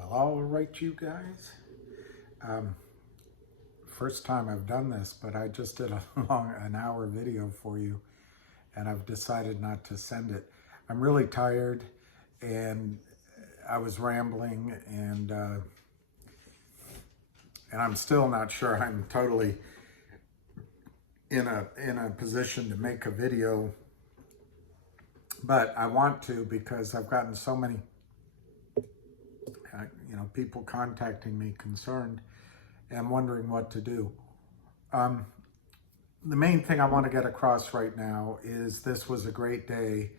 Well, all right, you guys. Um, First time I've done this, but I just did an hour video for you, and I've decided not to send it. I'm really tired, and I was rambling, and I'm still not sure I'm totally in a position to make a video, but I want to because I've gotten so many people contacting me concerned and wondering what to do. The main thing I want to get across right now is this was a great day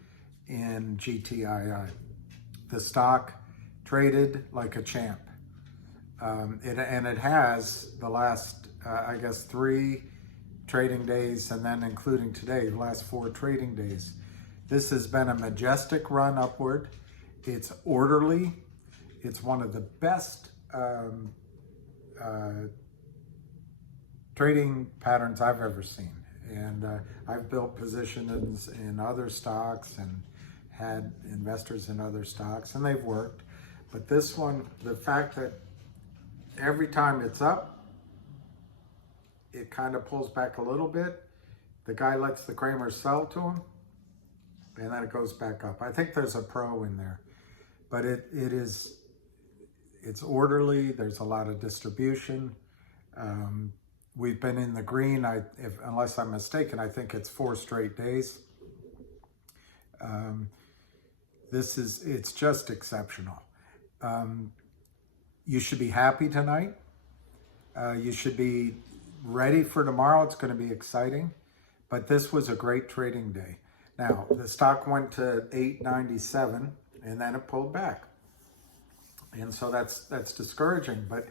in gtii. The stock traded like a champ. It has the last, I guess, 3 trading days, and then including today, the last 4 trading days. This has been a majestic run upward. It's orderly. It's one of the best trading patterns I've ever seen. And I've built positions in other stocks and had investors in other stocks, and they've worked. But this one, the fact that every time it's up, it kind of pulls back a little bit. The guy lets the Kramers sell to him, and then it goes back up. I think there's a pro in there, but it's orderly. There's a lot of distribution. We've been in the green, unless I'm mistaken, I think it's 4 straight days. It's just exceptional. You should be happy tonight. You should be ready for tomorrow. It's going to be exciting. But this was a great trading day. Now, the stock went to 897 and then it pulled back. And so that's discouraging. But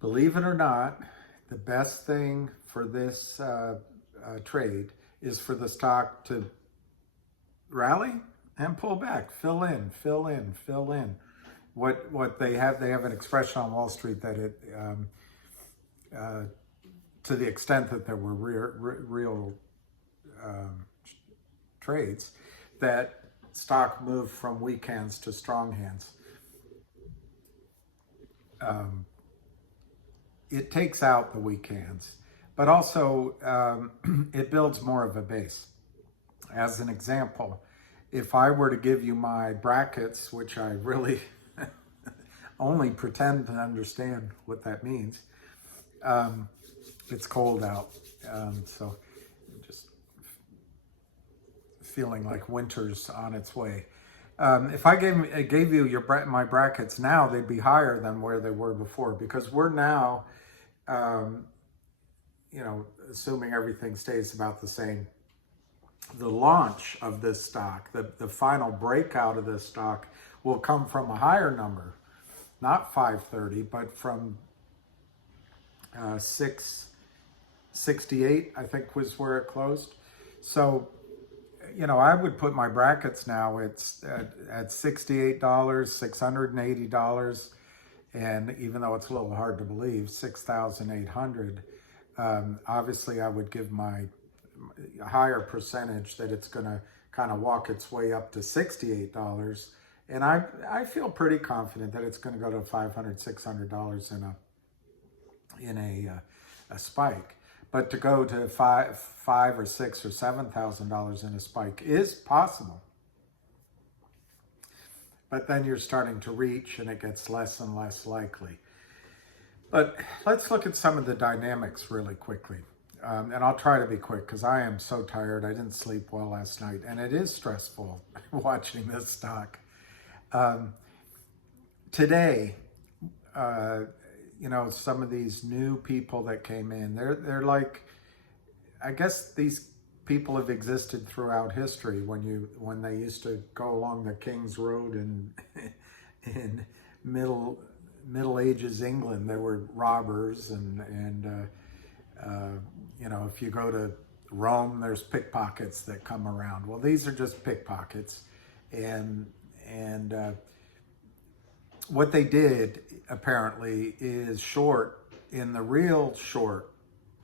believe it or not, the best thing for this trade is for the stock to rally and pull back, fill in. What they have an expression on Wall Street that it, to the extent that there were real trades, that stock moved from weak hands to strong hands. It takes out the weak hands, but also it builds more of a base. As an example, if I were to give you my brackets, which I really only pretend to understand what that means, it's cold out, so just feeling like winter's on its way. If I gave you my brackets now, they'd be higher than where they were before, because we're now, assuming everything stays about the same, the launch of this stock, the final breakout of this stock will come from a higher number, not 530, but from 668, I think was where it closed. So, I would put my brackets now, it's at $68, $680, and even though it's a little hard to believe, 6,800. Obviously, I would give my higher percentage that it's going to kind of walk its way up to $68. And I feel pretty confident that it's going to go to $500, $600 in a spike. But to go to $5,000 or $6,000 or $7,000 in a spike is possible. But then you're starting to reach, and it gets less and less likely. But let's look at some of the dynamics really quickly. And I'll try to be quick because I am so tired. I didn't sleep well last night, and it is stressful watching this stock. Today, some of these new people that came in, they're like, I guess these people have existed throughout history. When they used to go along the King's Road in Middle Ages England, there were robbers, and if you go to Rome, there's pickpockets that come around. Well, these are just pickpockets, and what they did apparently is short in the real short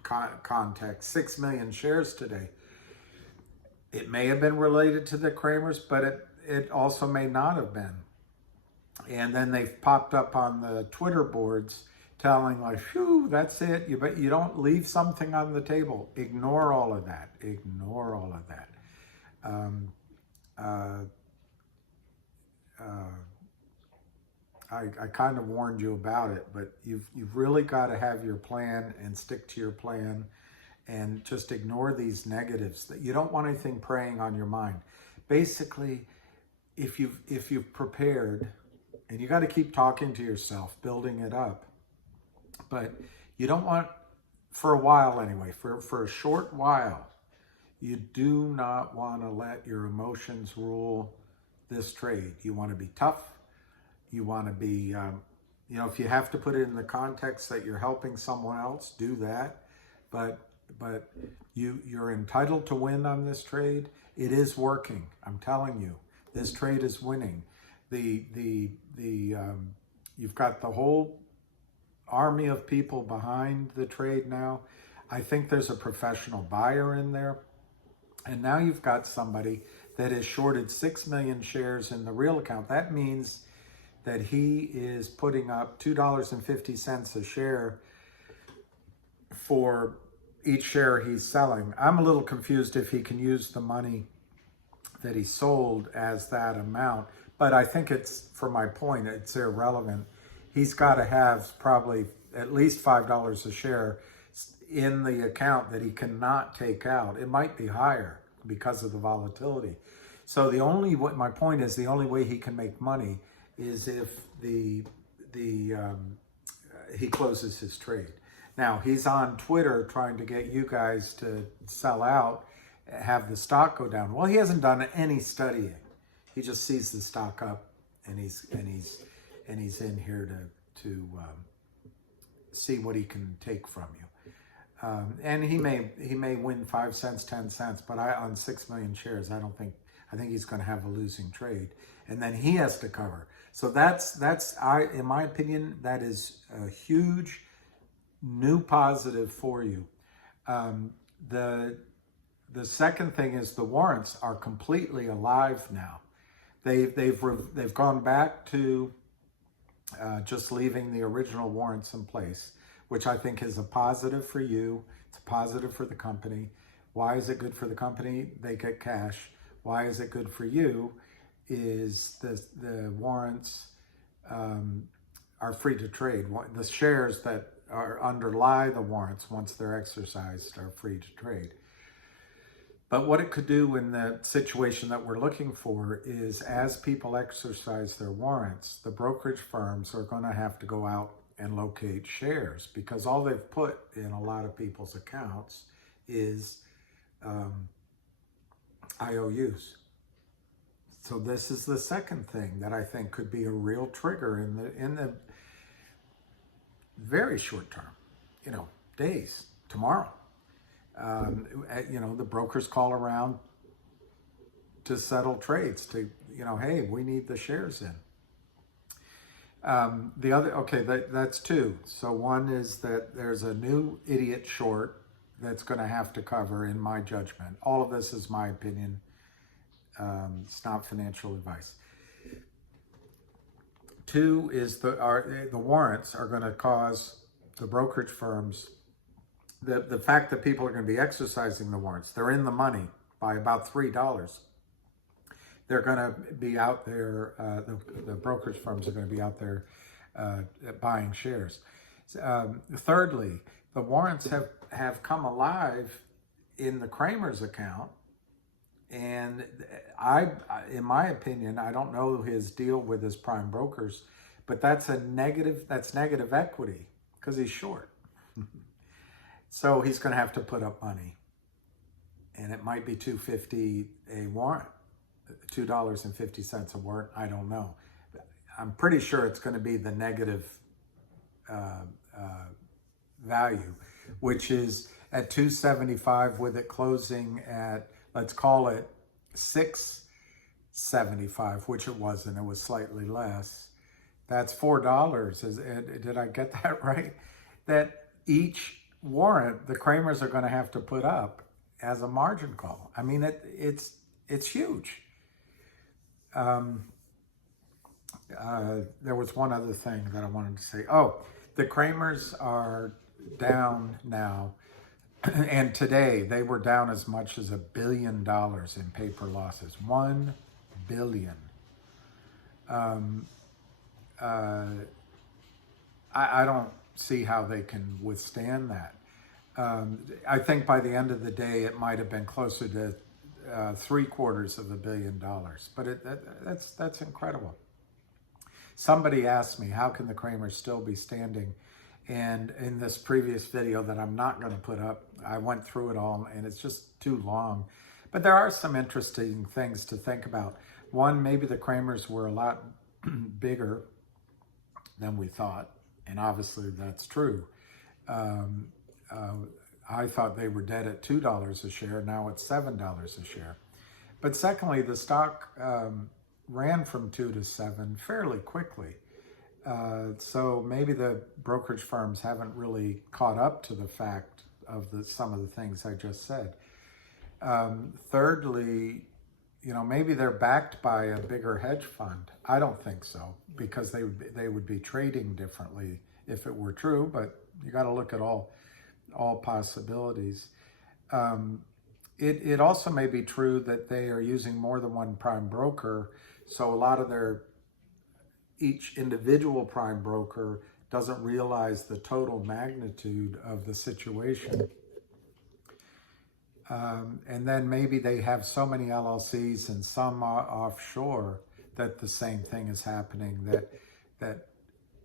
context, 6 million shares today. It may have been related to the Kramers, but it also may not have been. And then they've popped up on the Twitter boards telling like, phew, that's it. You don't leave something on the table. Ignore all of that. Ignore all of that. Um, uh, uh, I kind of warned you about it, but you've really got to have your plan and stick to your plan and just ignore these negatives. That you don't want anything preying on your mind. Basically, if you've prepared, and you got to keep talking to yourself, building it up, but you don't want, for a while anyway, for a short while, you do not want to let your emotions rule this trade. You want to be tough. You want to be, if you have to put it in the context that you're helping someone else, do that. But you're entitled to win on this trade. It is working. I'm telling you, this trade is winning. You've got the whole army of people behind the trade now. I think there's a professional buyer in there. And now you've got somebody that has shorted 6 million shares in the real account. That means that he is putting up $2.50 a share for each share he's selling. I'm a little confused if he can use the money that he sold as that amount, but I think it's, for my point, it's irrelevant. He's got to have probably at least $5 a share in the account that he cannot take out. It might be higher because of the volatility. So my point is, the only way he can make money is if he closes his trade. Now, he's on Twitter trying to get you guys to sell out, have the stock go down. Well, he hasn't done any studying. He just sees the stock up, and he's in here to see what he can take from you. And he may win 5 cents, 10 cents, but on 6 million shares, I think he's going to have a losing trade, and then he has to cover. So in my opinion, that is a huge new positive for you. The second thing is the warrants are completely alive now. They've gone back to just leaving the original warrants in place, which I think is a positive for you. It's a positive for the company. Why is it good for the company? They get cash. Why is it good for you? Is the warrants are free to trade. The shares that underlie the warrants, once they're exercised, are free to trade. But what it could do in the situation that we're looking for is, as people exercise their warrants, the brokerage firms are going to have to go out and locate shares, because all they've put in a lot of people's accounts is IOUs. So this is the second thing that I think could be a real trigger in the very short term, days, tomorrow. The brokers call around to settle trades hey, we need the shares in. That's two. So one is that there's a new idiot short that's going to have to cover, in my judgment. All of this is my opinion. It's not financial advice. Two is the warrants are going to cause the brokerage firms, the fact that people are going to be exercising the warrants, they're in the money by about $3. They're going to be out there, the brokerage firms are going to be out there buying shares. Thirdly, the warrants have come alive in the Kramer's account. And in my opinion, I don't know his deal with his prime brokers, but that's negative equity because he's short. So he's going to have to put up money, and it might be $2.50 a warrant, $2.50 a warrant. I don't know. I'm pretty sure it's going to be the negative value, which is at 275, with it closing at, let's call it $6.75, which it wasn't. It was slightly less. That's $4. Did I get that right? That each warrant the Kramers are going to have to put up as a margin call. I mean, it's huge. there was one other thing that I wanted to say. Oh, the Kramers are down now. And today they were down as much as $1 billion in paper losses. 1 billion. I don't see how they can withstand that. I think by the end of the day, it might have been closer to $750 million. But that's incredible. Somebody asked me, how can the Kramers still be standing? And in this previous video that I'm not going to put up, I went through it all, and it's just too long. But there are some interesting things to think about. One, maybe the Kramers were a lot bigger than we thought, and obviously that's true. I thought they were dead at $2 a share. Now it's $7 a share. But secondly, the stock ran from 2 to 7 fairly quickly. So maybe the brokerage firms haven't really caught up to the fact of some of the things I just said. Thirdly, maybe they're backed by a bigger hedge fund. I don't think so, because they would be trading differently if it were true, but you got to look at all possibilities. It also may be true that they are using more than one prime broker, so a lot of each individual prime broker doesn't realize the total magnitude of the situation. And then maybe they have so many LLCs and some offshore that the same thing is happening, that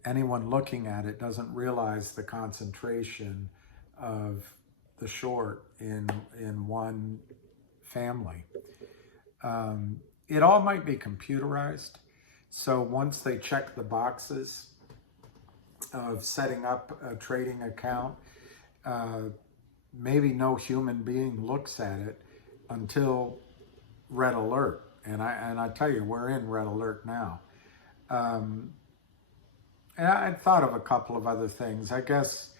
anyone looking at it doesn't realize the concentration of the short in one family. It all might be computerized. So once they check the boxes of setting up a trading account, maybe no human being looks at it until red alert. And I tell you, we're in red alert now. And I thought of a couple of other things. I guess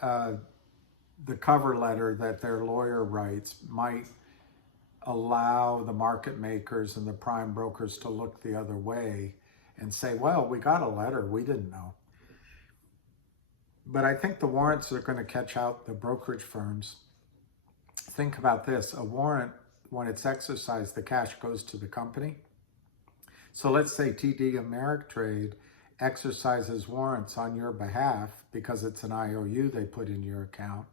the cover letter that their lawyer writes might allow the market makers and the prime brokers to look the other way and say, well, we got a letter, we didn't know. But I think the warrants are going to catch out the brokerage firms. Think about this. A warrant, when it's exercised, the cash goes to the company. So let's say TD Ameritrade exercises warrants on your behalf because it's an IOU they put in your account.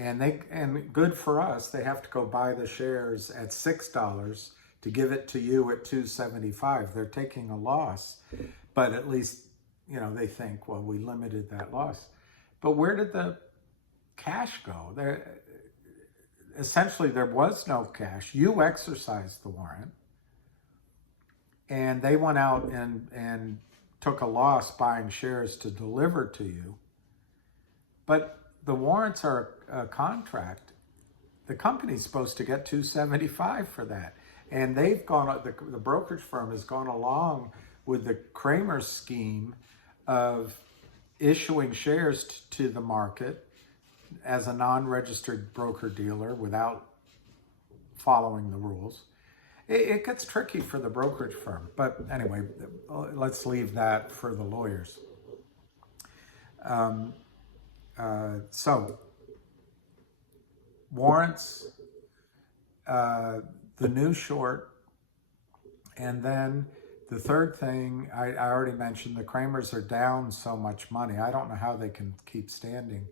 And good for us, they have to go buy the shares at $6 to give it to you at $2.75. They're taking a loss, but at least, they think, well, we limited that loss. But where did the cash go? Essentially, there was no cash. You exercised the warrant, and they went out and took a loss buying shares to deliver to you. But the warrants are a contract. The company's supposed to get $2.75 for that. And they've gone, the brokerage firm has gone along with the Kramer scheme of issuing shares to the market as a non-registered broker-dealer without following the rules. It gets tricky for the brokerage firm. But anyway, let's leave that for the lawyers. So, warrants, the new short, and then the third thing, I already mentioned, the Kramers are down so much money. I don't know how they can keep standing.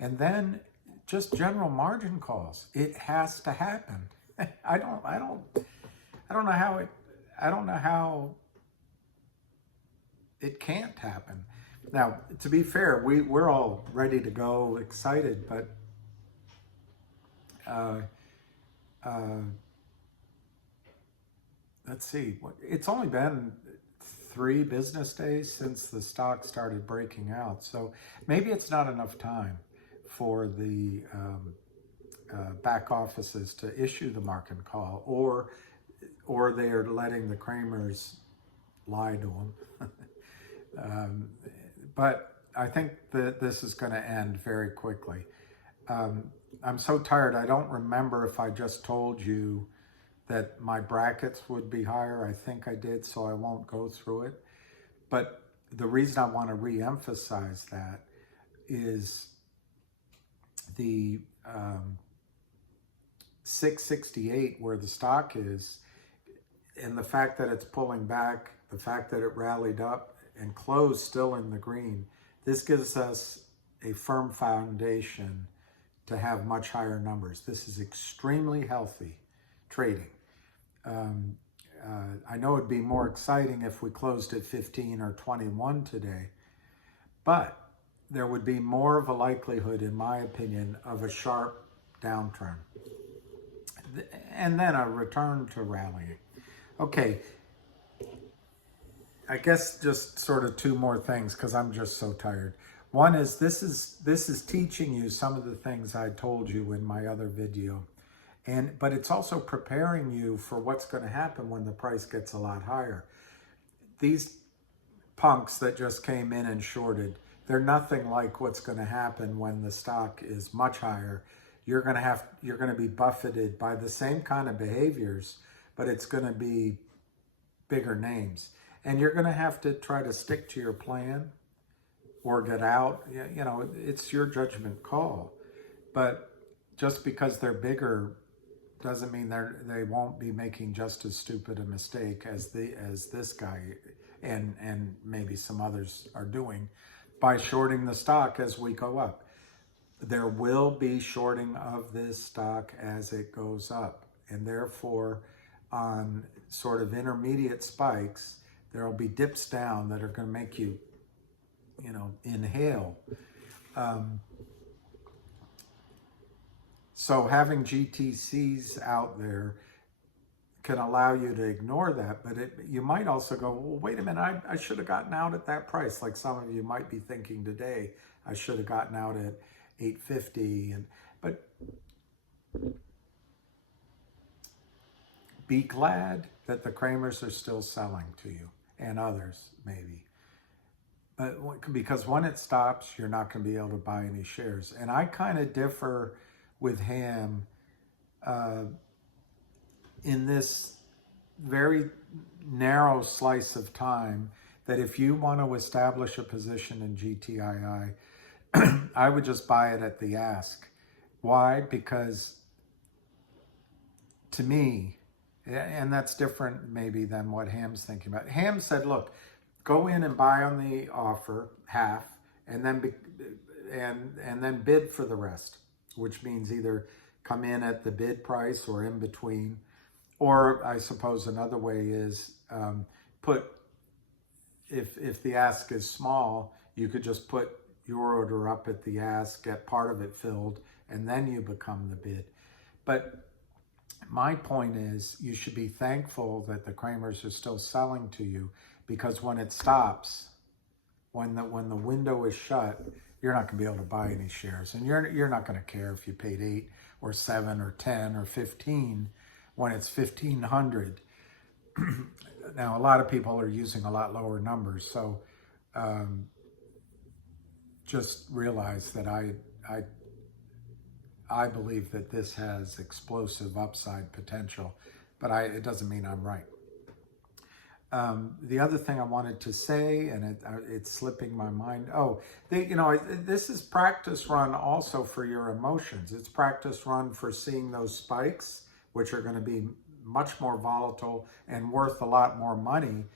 And then just general margin calls. It has to happen. I don't know how it can't happen. Now, to be fair, we're all ready to go, excited, but let's see. It's only been 3 business days since the stock started breaking out, so maybe it's not enough time for the back offices to issue the market call, or they are letting the Kramers lie to them. But I think that this is going to end very quickly. I'm so tired, I don't remember if I just told you that my brackets would be higher. I think I did, so I won't go through it. But the reason I want to re-emphasize that is the 668 where the stock is, and the fact that it's pulling back, the fact that it rallied up and closed still in the green, this gives us a firm foundation to have much higher numbers. This is extremely healthy trading. I know it'd be more exciting if we closed at 15 or 21 today, but there would be more of a likelihood, in my opinion, of a sharp downturn and then a return to rallying. Okay, I guess just sort of two more things because I'm just so tired. One is this is teaching you some of the things I told you in my other video. But it's also preparing you for what's going to happen when the price gets a lot higher. These punks that just came in and shorted, they're nothing like what's going to happen when the stock is much higher. You're going to be buffeted by the same kind of behaviors, but it's going to be bigger names. And you're going to have to try to stick to your plan or get out. You know, it's your judgment call. But just because they're bigger doesn't mean they won't be making just as stupid a mistake as this guy and maybe some others are doing by shorting the stock as we go up. There will be shorting of this stock as it goes up, and therefore on sort of intermediate spikes there will be dips down that are going to make you, inhale. So having GTCs out there can allow you to ignore that, but you might also go, well, wait a minute, I should have gotten out at that price. Like some of you might be thinking today, I should have gotten out at 850. But be glad that the Kramers are still selling to you, and others maybe. But because when it stops, you're not going to be able to buy any shares. And I kind of differ with Ham in this very narrow slice of time, that if you want to establish a position in GTII, I would just buy it at the ask. Why? Because to me, and that's different maybe than what Ham's thinking about. Ham said, look, go in and buy on the offer half, and then bid for the rest, which means either come in at the bid price or in between. Or I suppose another way is if the ask is small, you could just put your order up at the ask, get part of it filled, and then you become the bid. But my point is, you should be thankful that the Kramers are still selling to you, because when it stops, when the window is shut, you're not going to be able to buy any shares, and you're not going to care if you paid 8 or 7 or 10 or 15 when it's 1,500. Now, a lot of people are using a lot lower numbers, so just realize that I believe that this has explosive upside potential, but it doesn't mean I'm right. The other thing I wanted to say, and it's slipping my mind. This is practice run also for your emotions. It's practice run for seeing those spikes, which are going to be much more volatile and worth a lot more money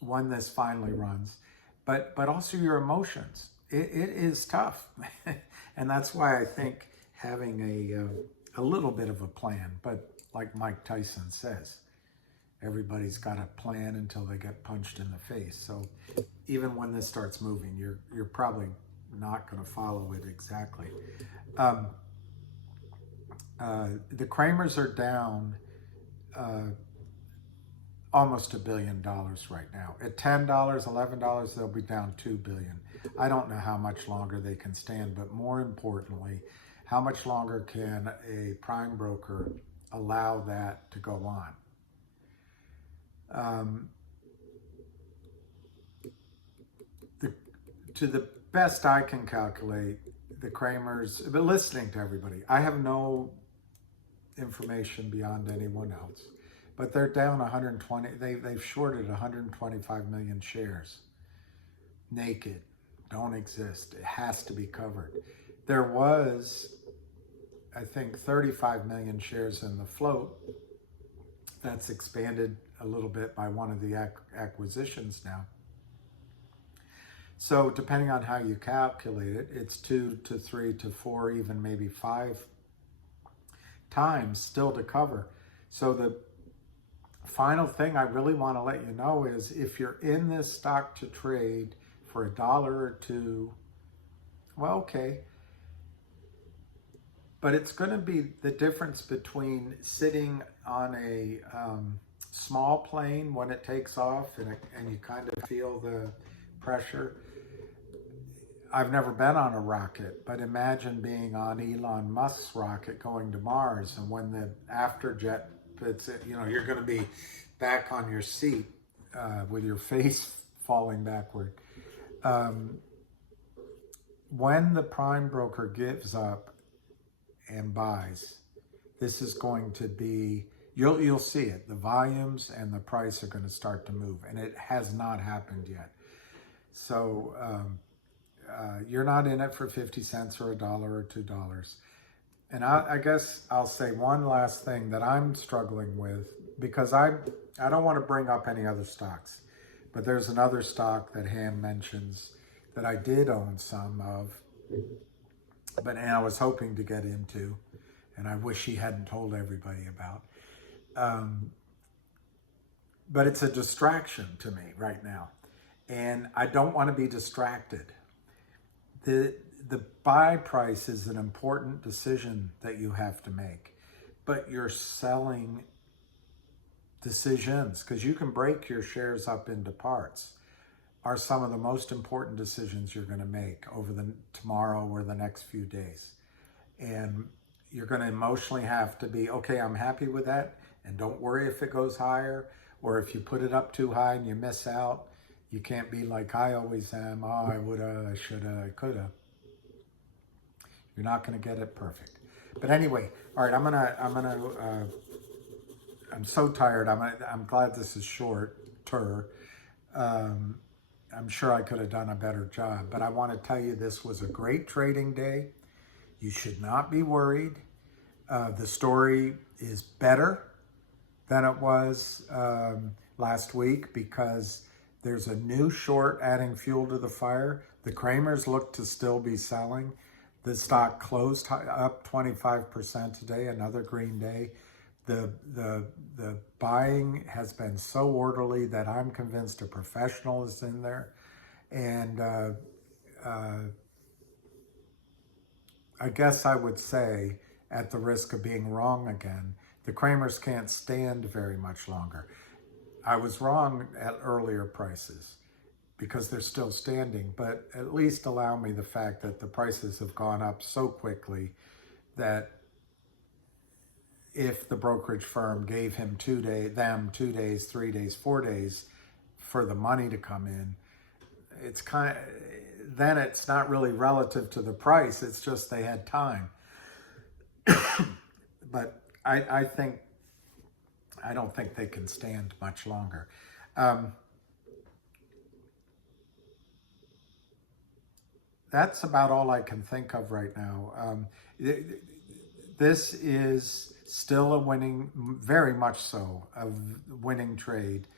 when this finally runs. But also your emotions. It is tough, and that's why I think having a little bit of a plan. But like Mike Tyson says, everybody's got a plan until they get punched in the face. So even when this starts moving, you're probably not going to follow it exactly. The Kramers are down almost $1 billion right now. At $10, $11, they'll be down $2 billion. I don't know how much longer they can stand, but more importantly, how much longer can a prime broker allow that to go on? To the best I can calculate, the Kramers, but listening to everybody, I have no information beyond anyone else, but they're down 120, they've shorted 125 million shares. naked, don't exist. It has to be covered. There was, I think, 35 million shares in the float. That's expanded a little bit by one of the acquisitions now. So depending on how you calculate it, it's 2 to 3 to 4, even maybe 5 times still to cover. So the final thing I really want to let you know is if you're in this stock to trade for $1 or $2, well, okay. But it's going to be the difference between sitting on a small plane when it takes off and you kind of feel the pressure. I've never been on a rocket, but imagine being on Elon Musk's rocket going to Mars, and when the afterjet puts it, you're going to be back on your seat with your face falling backward. When the prime broker gives up and buys, this is going to be, you'll see it. The volumes and the price are going to start to move, and it has not happened yet. So you're not in it for 50 cents or $1 or $2. And I guess I'll say one last thing that I'm struggling with, because I don't want to bring up any other stocks, but there's another stock that Ham mentions that I did own some of, and I was hoping to get into, and I wish he hadn't told everybody about. But it's a distraction to me right now, and I don't want to be distracted. The buy price is an important decision that you have to make, but your selling decisions, because you can break your shares up into parts, are some of the most important decisions you're going to make over tomorrow or the next few days. And you're going to emotionally have to be, okay, I'm happy with that, and don't worry if it goes higher, or if you put it up too high and you miss out. You can't be like I always am. Oh, I woulda, I shoulda, I coulda. You're not going to get it perfect. But anyway, all right. I'm so tired. I'm glad this is shorter. I'm sure I could have done a better job, but I want to tell you this was a great trading day. You should not be worried. The story is better than it was last week because there's a new short adding fuel to the fire. The Kramers look to still be selling. The stock closed up 25% today, another green day. The buying has been so orderly that I'm convinced a professional is in there. And I guess I would say, at the risk of being wrong again, the Kramers can't stand very much longer. I was wrong at earlier prices because they're still standing, but at least allow me the fact that the prices have gone up so quickly that if the brokerage firm gave him 2 days, 3 days, 4 days for the money to come in, then it's not really relative to the price. It's just they had time. But I don't think they can stand much longer. That's about all I can think of right now. This is still a winning, very much so, a winning trade.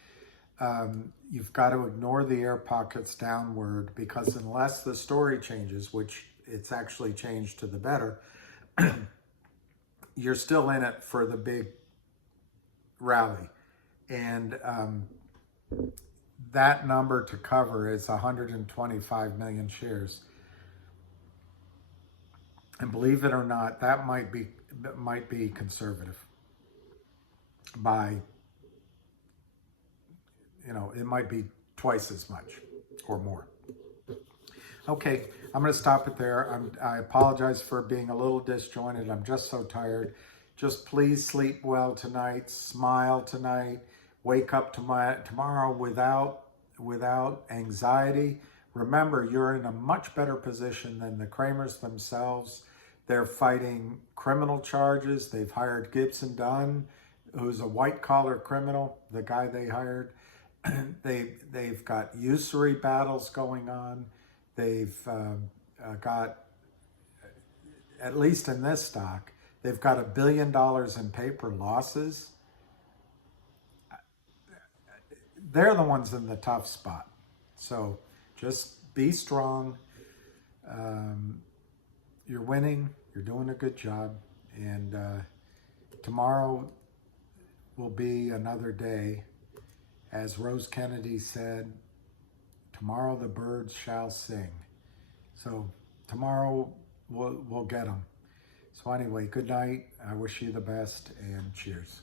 You've got to ignore the air pockets downward because unless the story changes, which it's actually changed to the better, you're still in it for the big rally. And that number to cover is 125 million shares. And believe it or not, that might be conservative by, it might be twice as much or more. Okay, I'm going to stop it there. I apologize for being a little disjointed. I'm just so tired. Just please sleep well tonight. Smile tonight. Wake up tomorrow without anxiety. Remember, you're in a much better position than the Kramers themselves. They're fighting criminal charges. They've hired Gibson Dunn, who's a white-collar criminal, the guy they hired. they've got usury battles going on. They've got, at least in this stock, they've got $1 billion in paper losses. They're the ones in the tough spot. So just be strong. You're winning. You're doing a good job. And tomorrow will be another day. As Rose Kennedy said, tomorrow the birds shall sing. So tomorrow we'll get them. So anyway, good night. I wish you the best and cheers.